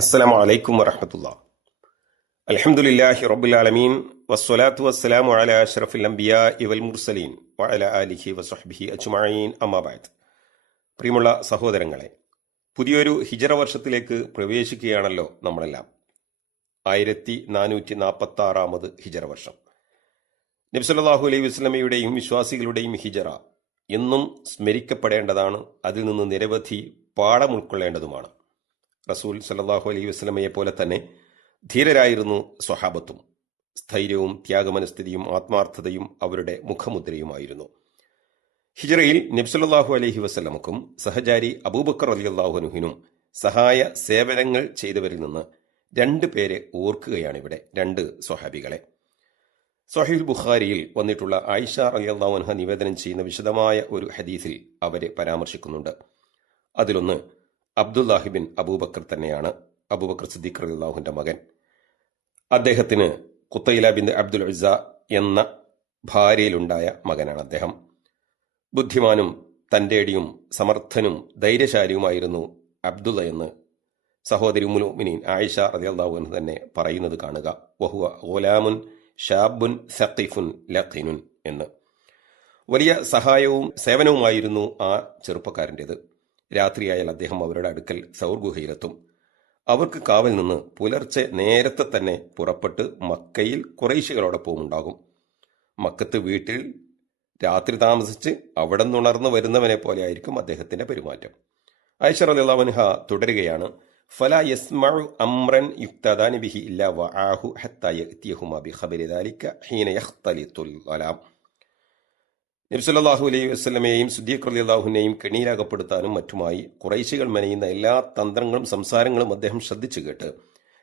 അസ്സലാമു അലൈക്കും വറഹ്മത്തുള്ളാഹി. അൽഹംദുലില്ലാഹി റബ്ബിൽ ആലമീൻ വസ്സലാത്തു വസ്സലാമു അലാ അഷ്റഫിൽ അംബിയാഇ വൽ മുർസലീൻ വഅലാ ആലിഹി വസ്വഹ്ബിഹി അജ്മഈൻ അമ്മാ ബഅദ്. പ്രിയമുള്ള സഹോദരങ്ങളെ, പുതിയൊരു ഹിജറ വർഷത്തിലേക്ക് പ്രവേശിക്കുകയാണല്ലോ നമ്മളെല്ലാം. 1446 ഹിജറ വർഷം. നബി സല്ലല്ലാഹു അലൈഹി വസല്ലമയുടെയും വിശ്വാസികളുടെയും ഹിജറ എന്നും സ്മരിക്കപ്പെടേണ്ടതാണ്. അതിൽ നിന്ന് നിരവധി പാഠം ഉൾക്കൊള്ളേണ്ടതുമാണ്. റസൂൽ സല്ലല്ലാഹു അലൈഹി വസല്ലമയെ പോലെ തന്നെ ധീരരായിരുന്നു സ്വഹാബത്തും. സ്ഥൈര്യവും ത്യാഗമനസ്ഥിതിയും ആത്മാർത്ഥതയും അവരുടെ മുഖമുദ്രയുമായിരുന്നു. ഹിജറയിൽ നബി സല്ലല്ലാഹു അലൈഹി വസല്ലമക്കും സഹചാരി അബൂബക്കർ റളിയല്ലാഹു അൻഹുവിനും സഹായ സേവനങ്ങൾ ചെയ്തവരിൽ നിന്ന് 2 പേരെ ഓർക്കുകയാണിവിടെ, 2 സ്വഹാബികളെ. സ്വഹീഹുൽ ബുഖാരിയിൽ വന്നിട്ടുള്ള ആയിഷ റളിയല്ലാഹു അൻഹ നിവേദനം ചെയ്യുന്ന വിശദമായ ഒരു ഹദീസിൽ അവരെ പരാമർശിക്കുന്നുണ്ട്. അതിലൊന്ന് അബ്ദുല്ലാഹി ബിൻ അബൂബക്കർ തന്നെയാണ്. അബൂബക്കർ സിദ്ദീഖ് റളിയല്ലാഹുവിന്റെ മകൻ. അദ്ദേഹത്തിന് ഖുത്തൈല ബിൻ അബ്ദുൽ ഉസ്സ എന്ന ഭാര്യയിലുണ്ടായ മകനാണ് അദ്ദേഹം. ബുദ്ധിമാനും തന്റേടിയും സമർത്ഥനും ധൈര്യശാലിയുമായിരുന്നു അബ്ദുള്ള എന്ന് സഹോദരി ഉമ്മുൽ മുഅ്മിനീൻ ആയിഷ റളിയല്ലാഹു അൻഹ തന്നെ പറയുന്നത് കാണുക. വഹുവ ഗുലാമുൻ ഷാബുൻ സഖീഫുൻ ലഖീനുൻ എന്ന്. വലിയ സഹായവും സേവനവുമായിരുന്നു ആ ചെറുപ്പക്കാരൻ്റേത്. രാത്രിയായാൽ അദ്ദേഹം അവരുടെ അടുക്കൽ സൗർ ഗുഹയിലെത്തും. അവർക്ക് കാവൽ നിന്ന് പുലർച്ചെ നേരത്തെ തന്നെ പുറപ്പെട്ട് മക്കയിൽ ഖുറൈശികളോടൊപ്പം ഉണ്ടാകും. മക്കത്ത് വീട്ടിൽ രാത്രി താമസിച്ച് അവിടെ നിന്നുണർന്നു വരുന്നവനെ പോലെ ആയിരിക്കും അദ്ദേഹത്തിന്റെ പെരുമാറ്റം. ആയിഷ റളിയല്ലാഹു അൻഹ തുടരുകയാണ്, ഫലാ യസ്മഉ അംറൻ യുക്തദാനി ബിഹി ഇല്ലാ വആഹു ഹത്താ യഅതിയഹുമാ ബിഖബരി ദാലിക ഹീന യഖ്തലിതുൽ അലാം. നബി സല്ലല്ലാഹു അലൈഹി വസല്ലമയെയും സിദ്ദീഖ് റളിയല്ലാഹുവിനെയും കെണിയിലകപ്പെടുത്താനും മറ്റുമായി ഖുറൈശികൾ മെനയുന്ന എല്ലാ തന്ത്രങ്ങളും സംസാരങ്ങളും അദ്ദേഹം ശ്രദ്ധിച്ചു കേട്ട്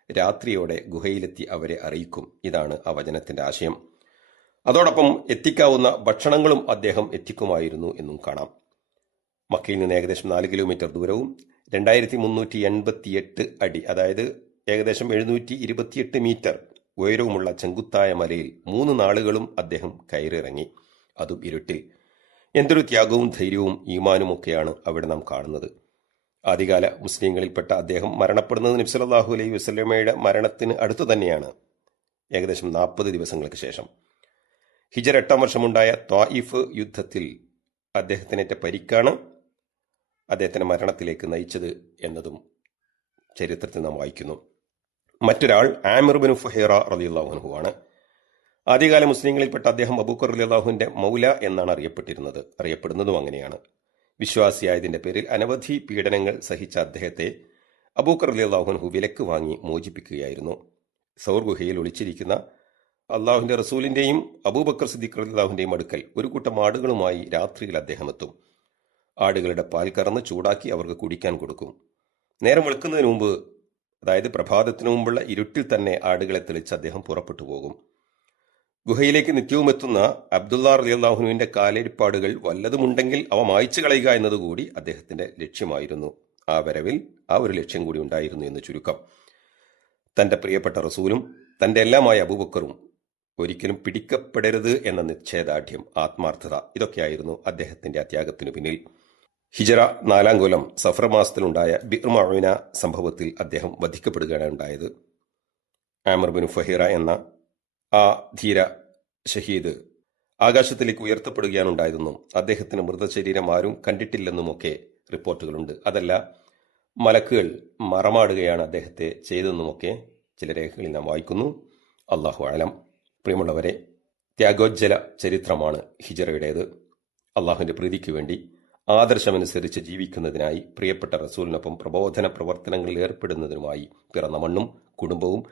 രാത്രിയോടെ ഗുഹയിലെത്തി അവരെ അറിയിക്കും. ഇതാണ് ആ വചനത്തിന്റെ ആശയം. അതോടൊപ്പം എത്തിക്കാവുന്ന ഭക്ഷണങ്ങളും അദ്ദേഹം എത്തിക്കുമായിരുന്നു എന്നും കാണാം. മക്കയിൽ നിന്ന് ഏകദേശം 4 കിലോമീറ്റർ ദൂരവും 2388 അടി, അതായത് ഏകദേശം 728 മീറ്റർ ഉയരവുമുള്ള ചെങ്കുത്തായ മലയിൽ 3 നാളുകളും അദ്ദേഹം കയറിയിറങ്ങി. അതും ഇരുട്ടിൽ. എന്തൊരു ത്യാഗവും ധൈര്യവും ഈമാനുമൊക്കെയാണ് അവിടെ നാം കാണുന്നത്. ആദ്യകാല മുസ്ലിങ്ങളിൽപ്പെട്ട അദ്ദേഹം മരണപ്പെടുന്നത് നബി സല്ലല്ലാഹു അലൈഹി വസല്ലമയുടെ മരണത്തിന് അടുത്തു തന്നെയാണ്, ഏകദേശം 40 ദിവസങ്ങൾക്ക് ശേഷം. ഹിജറ 8-ാം വർഷമുണ്ടായ ത്വായിഫ് യുദ്ധത്തിൽ അദ്ദേഹത്തിനേറ്റ പരിക്കാണ് അദ്ദേഹത്തിന്റെ മരണത്തിലേക്ക് നയിച്ചത് എന്നതും ചരിത്രത്തിൽ നാം വായിക്കുന്നു. മറ്റൊരാൾ ആമിർ ബിൻ ഫുഹൈറ റളിയല്ലാഹു അൻഹുവാണ്. ആദ്യകാല മുസ്ലിങ്ങളിൽപ്പെട്ട അദ്ദേഹം അബൂബക്കർ റളിയല്ലാഹുവിന്റെ മൗല എന്നാണ് അറിയപ്പെടുന്നതും അങ്ങനെയാണ്. വിശ്വാസിയായതിന്റെ പേരിൽ അനവധി പീഡനങ്ങൾ സഹിച്ച അദ്ദേഹത്തെ അബൂബക്കർ റളിയല്ലാഹു അൻഹു വിലക്ക് വാങ്ങി മോചിപ്പിക്കുകയായിരുന്നു. സൗർ ഗുഹയിൽ ഒളിച്ചിരിക്കുന്ന അള്ളാഹുവിന്റെ റസൂലിന്റെയും അബൂബക്കർ സിദ്ദീഖ് റളിയല്ലാഹുവിന്റെയും അടുക്കൽ ഒരു കൂട്ടം ആടുകളുമായി രാത്രിയിൽ അദ്ദേഹം എത്തും. ആടുകളുടെ പാൽ കറന്ന് ചൂടാക്കി അവർക്ക് കുടിക്കാൻ കൊടുക്കും. നേരം വെളുക്കുന്നതിന് മുമ്പ്, അതായത് പ്രഭാതത്തിനു മുമ്പുള്ള ഇരുട്ടിൽ തന്നെ ആടുകളെ തെളിച്ച് അദ്ദേഹം പുറപ്പെട്ടു പോകും. ഗുഹയിലേക്ക് നിത്യവും എത്തുന്ന അബ്ദുള്ള റളിയല്ലാഹുവിന്റെ കാലടിപ്പാടുകൾ വല്ലതുമുണ്ടെങ്കിൽ അവ മായ്ച്ചു കളയുക എന്നതുകൂടി അദ്ദേഹത്തിന്റെ ലക്ഷ്യമായിരുന്നു. ആ വരവിൽ ആ ഒരു ലക്ഷ്യം കൂടി ഉണ്ടായിരുന്നു എന്ന് ചുരുക്കം. തന്റെ പ്രിയപ്പെട്ട റസൂലും തന്റെ എല്ലാമായ അബൂബക്കറും ഒരിക്കലും പിടിക്കപ്പെടരുത് എന്ന നിശ്ചയദാർഢ്യം, ആത്മാർത്ഥത, ഇതൊക്കെയായിരുന്നു അദ്ദേഹത്തിന്റെ ആ ത്യാഗത്തിനു പിന്നിൽ. ഹിജറ 4-ാം കൊല്ലം സഫർ മാസത്തിലുണ്ടായ ബിർ മഅൂന സംഭവത്തിൽ അദ്ദേഹം വധിക്കപ്പെടുകയാണ് ഉണ്ടായത്. ആമിർ ബിൻ ഫുഹൈറ എന്ന ആ ധീര ഷഹീദ് ആകാശത്തിലേക്ക് ഉയർത്തപ്പെടുകയാണ് ഉണ്ടായതെന്നും അദ്ദേഹത്തിന് മൃതശരീരം ആരും കണ്ടിട്ടില്ലെന്നുമൊക്കെ റിപ്പോർട്ടുകളുണ്ട്. അതല്ല, മലക്കുകൾ മറമാടുകയാണ് അദ്ദേഹത്തെ ചെയ്തതെന്നുമൊക്കെ ചില രേഖകളിൽ നാം വായിക്കുന്നു. അല്ലാഹു അലം. പ്രിയമുള്ളവരെ, ത്യാഗോജ്ജല ചരിത്രമാണ് ഹിജറയുടേത്. അള്ളാഹുവിന്റെ പ്രീതിക്ക് വേണ്ടി ആദർശമനുസരിച്ച് ജീവിക്കുന്നതിനായി പ്രിയപ്പെട്ട റസൂലിനൊപ്പം പ്രബോധന പ്രവർത്തനങ്ങളിൽ ഏർപ്പെടുന്നതിനുമായി പിറന്ന മണ്ണും കുടുംബവും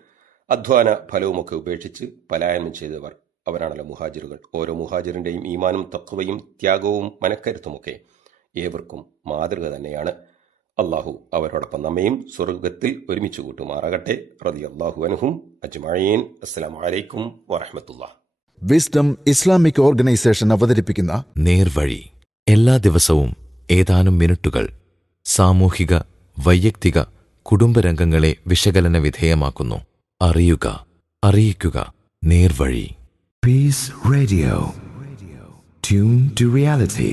അധ്വാന ഫലവുമൊക്കെ ഉപേക്ഷിച്ച് പലായനം ചെയ്തവർ, അവരാണല്ലോ മുഹാജിറുകൾ. ഓരോ മുഹാജിറിന്റെയും ഈമാനും തഖ്വയും ത്യാഗവും മനക്കരുത്തുമൊക്കെ ഏവർക്കും മാതൃക തന്നെയാണ്. അള്ളാഹു അവരോടൊപ്പം നമ്മയും സ്വർഗത്തിൽ ഒരുമിച്ച് കൂട്ടുമാറാകട്ടെ. റളിയല്ലാഹു അൻഹും അജ്മഈൻ. അസ്സലാമു അലൈക്കും വറഹ്മത്തുള്ളാഹി. വിസ്ഡം ഇസ്ലാമിക് ഓർഗനൈസേഷൻ അവതരിപ്പിക്കുന്ന നേർവഴി എല്ലാ ദിവസവും ഏതാനും മിനിറ്റുകൾ സാമൂഹിക, വൈയക്തിക, കുടുംബരംഗങ്ങളെ വിശകലന വിധേയമാക്കുന്നു. അറിയുക, അറിയിക്കുക. നേർവഴി. Peace Radio. Tune to reality.